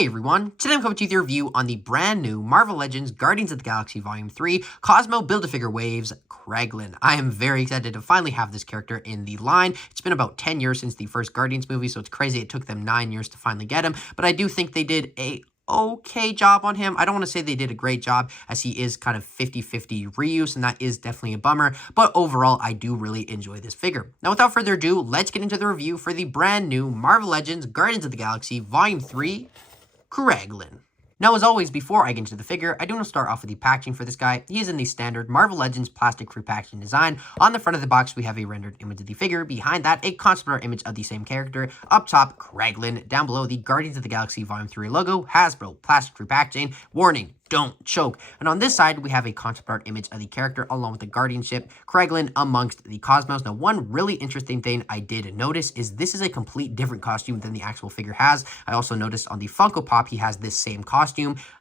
Hey everyone, today I'm coming to you with a review on the brand new Marvel Legends Guardians of the Galaxy Volume 3 Cosmo Build-A-Figure Waves Kraglin. I am very excited to finally have this character in the line. It's been about 10 years since the first Guardians movie, so it's crazy it took them 9 years to finally get him, but I do think they did a okay job on him. I don't want to say they did a great job, as he is kind of 50-50 reuse, and that is definitely a bummer, but overall, I do really enjoy this figure. Now, without further ado, let's get into the review for the brand new Marvel Legends Guardians of the Galaxy Volume 3 Kraglin. Now, as always, before I get into the figure, I do want to start off with the packaging for this guy. He is in the standard Marvel Legends plastic-free packaging design. On the front of the box, we have a rendered image of the figure. Behind that, a concept art image of the same character. Up top, Kraglin. Down below, the Guardians of the Galaxy Volume 3 logo. Hasbro, plastic-free packaging. Warning, don't choke. And on this side, we have a concept art image of the character along with the guardianship, Kraglin amongst the Cosmos. Now, one really interesting thing I did notice is this is a complete different costume than the actual figure has. I also noticed on the Funko Pop, he has this same costume.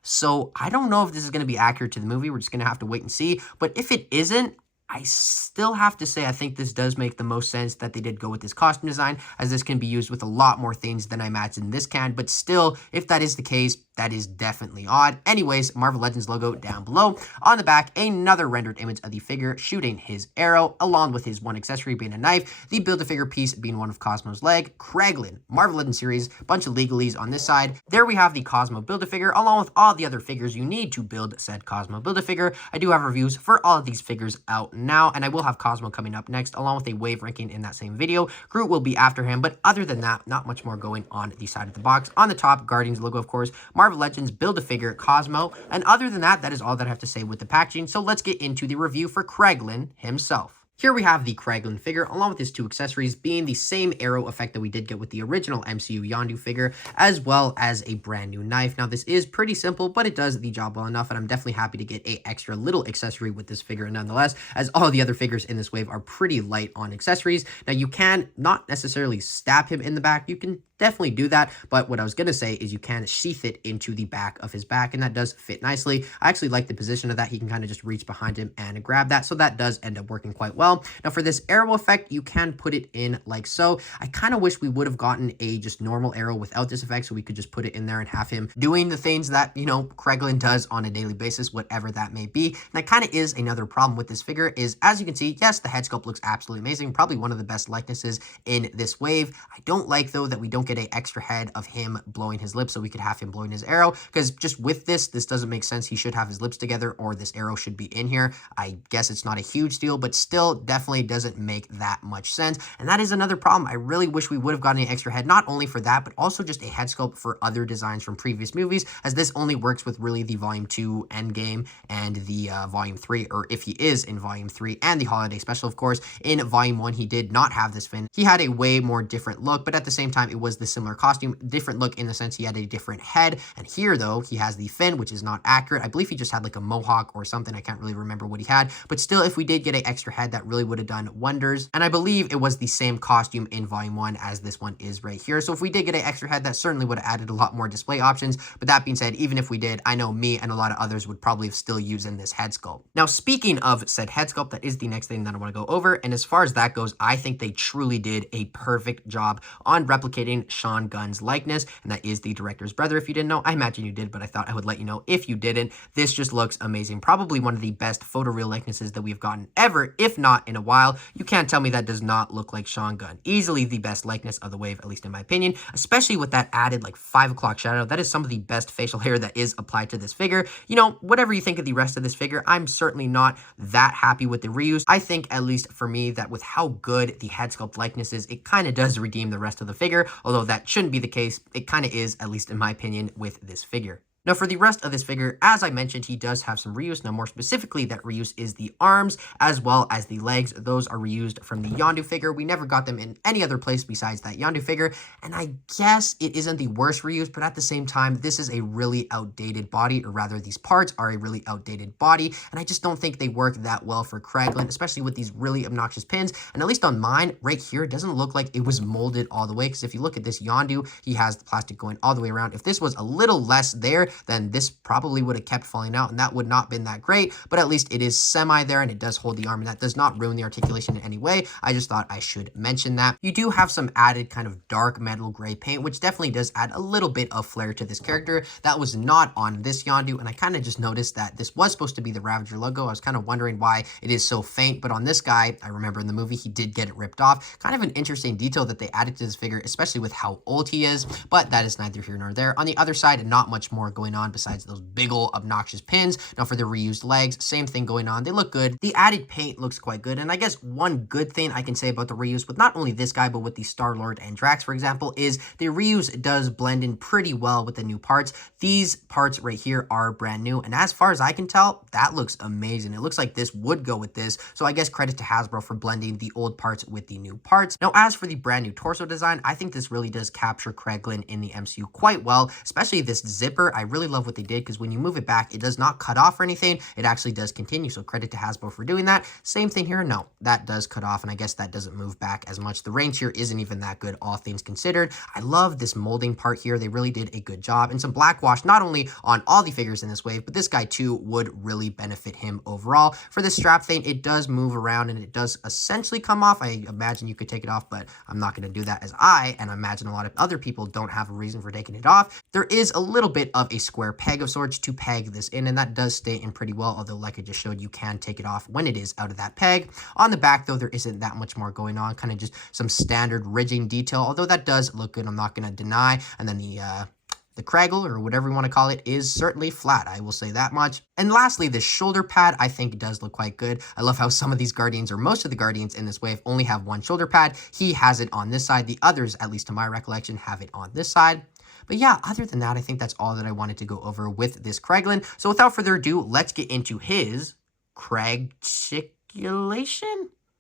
So I don't know if this is going to be accurate to the movie. We're just going to have to wait and see. But if it isn't, I still have to say I think this does make the most sense that they did go with this costume design, as this can be used with a lot more things than I imagine this can. But still, if that is the case, that is definitely odd. Anyways, Marvel Legends logo down below. On the back, another rendered image of the figure shooting his arrow, along with his one accessory being a knife, the Build-A-Figure piece being one of Cosmo's leg. Kraglin, Marvel Legends series, bunch of legalese on this side. There we have the Cosmo Build-A-Figure, along with all the other figures you need to build said Cosmo Build-A-Figure. I do have reviews for all of these figures out now, and I will have Cosmo coming up next, along with a wave ranking in that same video. Groot will be after him, but other than that, not much more going on the side of the box. On the top, Guardians logo, of course, Marvel Legends Build-A-Figure Cosmo, and other than that, that is all that I have to say with the packaging, so let's get into the review for Kraglin himself. Here we have the Kraglin figure, along with his two accessories being the same arrow effect that we did get with the original MCU Yondu figure, as well as a brand new knife. Now, this is pretty simple, but it does the job well enough, and I'm definitely happy to get a extra little accessory with this figure nonetheless, as all the other figures in this wave are pretty light on accessories. Now, you can not necessarily stab him in the back. You can definitely do that, but what I was going to say is you can sheath it into the back of his back, and that does fit nicely. I actually like the position of that. He can kind of just reach behind him and grab that, so that does end up working quite well. Now, for this arrow effect, you can put it in like so. I kind of wish we would have gotten a just normal arrow without this effect, so we could just put it in there and have him doing the things that, you know, Kraglin does on a daily basis, whatever that may be. And that kind of is another problem with this figure is, as you can see, yes, the head sculpt looks absolutely amazing, probably one of the best likenesses in this wave. I don't like, though, that we don't get an extra head of him blowing his lips so we could have him blowing his arrow, because just with this doesn't make sense. He should have his lips together, or this arrow should be in here. I guess it's not a huge deal, but still definitely doesn't make that much sense, and that is another problem. I really wish we would have gotten an extra head, not only for that, but also just a head sculpt for other designs from previous movies, as this only works with really the Volume 2 Endgame and the Volume 3, or if he is in Volume 3, and the Holiday Special, of course. In Volume 1, he did not have this fin. He had a way more different look, but at the same time, it was the similar costume, different look in the sense he had a different head, and here, though, he has the fin, which is not accurate. I believe he just had like a mohawk or something. I can't really remember what he had, but still, if we did get an extra head, that really would have done wonders. And I believe it was the same costume in Volume 1 as this one is right here. So if we did get an extra head, that certainly would have added a lot more display options. But that being said, even if we did, I know me and a lot of others would probably have still using this head sculpt. Now, speaking of said head sculpt, that is the next thing that I want to go over. And as far as that goes, I think they truly did a perfect job on replicating Sean Gunn's likeness. And that is the director's brother. If you didn't know, I imagine you did, but I thought I would let you know if you didn't. This just looks amazing. Probably one of the best photoreal likenesses that we've gotten ever, if not in a while. You can't tell me that does not look like Sean Gunn. Easily the best likeness of the wave, at least in my opinion, especially with that added like 5 o'clock shadow. That is some of the best facial hair that is applied to this figure. You know, whatever you think of the rest of this figure, I'm certainly not that happy with the reuse. I think, at least for me, that with how good the head sculpt likeness is, it kind of does redeem the rest of the figure, although that shouldn't be the case. It kind of is, at least in my opinion, with this figure. Now, for the rest of this figure, as I mentioned, he does have some reuse. Now, more specifically, that reuse is the arms as well as the legs. Those are reused from the Yondu figure. We never got them in any other place besides that Yondu figure, and I guess it isn't the worst reuse, but at the same time, this is a really outdated body, or rather, these parts are a really outdated body, and I just don't think they work that well for Kraglin, especially with these really obnoxious pins. And at least on mine, right here, it doesn't look like it was molded all the way, because if you look at this Yondu, he has the plastic going all the way around. If this was a little less there, there, then this probably would have kept falling out, and that would not been that great, but at least it is semi there, and it does hold the arm, and that does not ruin the articulation in any way. I just thought I should mention that. You do have some added kind of dark metal gray paint, which definitely does add a little bit of flair to this character. That was not on this Yondu, and I kind of just noticed that this was supposed to be the Ravager logo. I was kind of wondering why it is so faint, but on this guy, I remember in the movie, he did get it ripped off. Kind of an interesting detail that they added to this figure, especially with how old he is, but that is neither here nor there. On the other side, not much more going on besides those big ol' obnoxious pins. Now for the reused legs, same thing going on. They look good. The added paint looks quite good, and I guess one good thing I can say about the reuse with not only this guy, but with the Star-Lord and Drax, for example, is the reuse does blend in pretty well with the new parts. These parts right here are brand new, and as far as I can tell, that looks amazing. It looks like this would go with this, so I guess credit to Hasbro for blending the old parts with the new parts. Now, as for the brand new torso design, I think this really does capture Kraglin in the MCU quite well, especially this zipper. I really love what they did, because when you move it back, it does not cut off or anything. It actually does continue, so credit to Hasbro for doing that. Same thing here. No, that does cut off, and I guess that doesn't move back as much. The range here isn't even that good, all things considered. I love this molding part here. They really did a good job, and some black wash not only on all the figures in this wave, but this guy too would really benefit him overall. For this strap thing, it does move around, and it does essentially come off. I imagine you could take it off, but I'm not going to do that, as I imagine a lot of other people don't have a reason for taking it off. There is a little bit of a square peg of sorts to peg this in, and that does stay in pretty well, although like I just showed, you can take it off when it is out of that peg. On the back though, there isn't that much more going on, kind of just some standard ridging detail, although that does look good, I'm not going to deny. And then the Kragle, or whatever you want to call it, is certainly flat. I will say that much. And lastly, the shoulder pad, I think does look quite good. I love how some of these Guardians, or most of the Guardians in this wave, only have one shoulder pad. He has it on this side. The others, at least to my recollection, have it on this side. But yeah, other than that, I think that's all that I wanted to go over with this Kraglin. So without further ado, let's get into his Kraglin.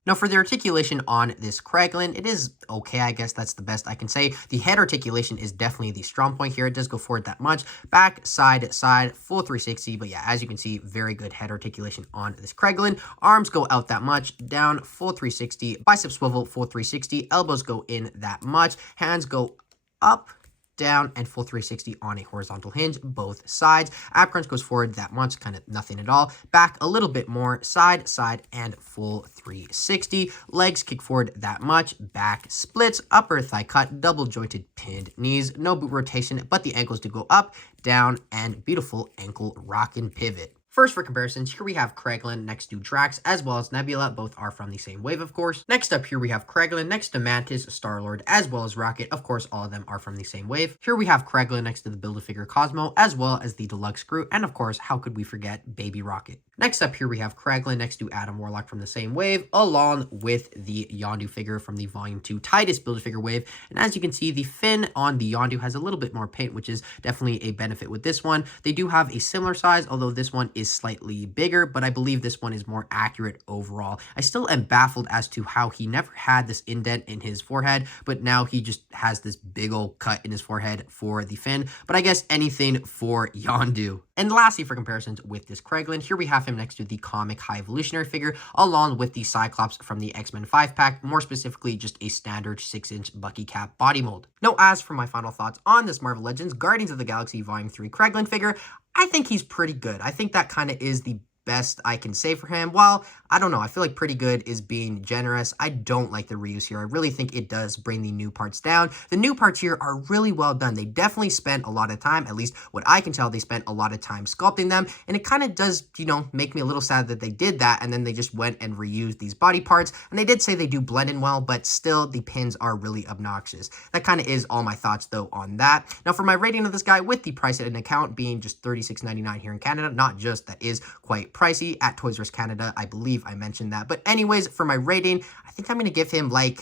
Now, for the articulation on this Kraglin, it is okay, I guess that's the best I can say. The head articulation is definitely the strong point here. It does go forward that much. Back, side, side, full 360. But yeah, as you can see, very good head articulation on this Kraglin. Arms go out that much, down, full 360. Bicep swivel, full 360. Elbows go in that much. Hands go up, down, and full 360 on a horizontal hinge, both sides. Ab crunch goes forward that much, kind of nothing at all. Back a little bit more, side, side, and full 360. Legs kick forward that much. Back splits, upper thigh cut, double jointed pinned knees. No boot rotation, but the ankles do go up, down, and beautiful ankle rock and pivot. First, for comparisons, here we have Kraglin next to Drax, as well as Nebula. Both are from the same wave, of course. Next up, here we have Kraglin next to Mantis, Star-Lord, as well as Rocket. Of course, all of them are from the same wave. Here we have Kraglin next to the Build-A-Figure Cosmo, as well as the Deluxe Groot. And of course, how could we forget Baby Rocket? Next up, here we have Kraglin next to Adam Warlock from the same wave, along with the Yondu figure from the Volume 2 Titus Build-A-Figure wave. And as you can see, the fin on the Yondu has a little bit more paint, which is definitely a benefit with this one. They do have a similar size, although this one is slightly bigger, but I believe this one is more accurate overall. I still am baffled as to how he never had this indent in his forehead, but now he just has this big old cut in his forehead for the fin. But I guess anything for Yondu. And lastly, for comparisons with this Kraglin, here we have him next to the comic High Evolutionary figure, along with the Cyclops from the X-Men 5-pack, more specifically just a standard 6-inch Bucky Cap body mold. Now, as for my final thoughts on this Marvel Legends Guardians of the Galaxy Volume 3 Kraglin figure, I think he's pretty good. I think that kind of is the best I can say for him. Well, I don't know. I feel like pretty good is being generous. I don't like the reuse here. I really think it does bring the new parts down. The new parts here are really well done. They definitely spent a lot of time, at least what I can tell, they spent a lot of time sculpting them. And it kind of does, you know, make me a little sad that they did that. And then they just went and reused these body parts. And they did say they do blend in well, but still the pins are really obnoxious. That kind of is all my thoughts though on that. Now for my rating of this guy, with the price at an account being just $36.99 here in Canada, not just, that is quite pricey at Toys R Us Canada. I believe I mentioned that. But anyways, for my rating, I think I'm going to give him like,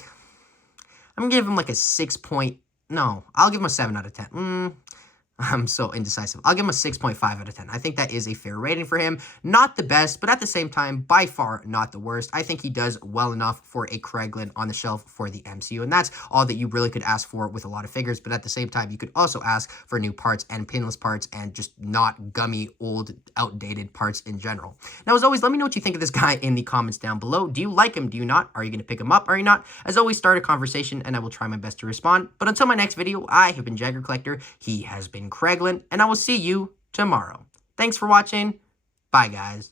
I'm going to give him like a 6 point, no, I'll give him a 7 out of 10. I'm so indecisive. I'll give him a 6.5 out of 10. I think that is a fair rating for him. Not the best, but at the same time, by far not the worst. I think he does well enough for a Kraglin on the shelf for the MCU, and that's all that you really could ask for with a lot of figures. But at the same time, you could also ask for new parts and pinless parts and just not gummy, old, outdated parts in general. Now, as always, let me know what you think of this guy in the comments down below. Do you like him? Do you not? Are you going to pick him up? Are you not? As always, start a conversation, and I will try my best to respond. But until my next video, I have been Jagger Collector. He has been Kraglin, and I will see you tomorrow. Thanks for watching. Bye, guys.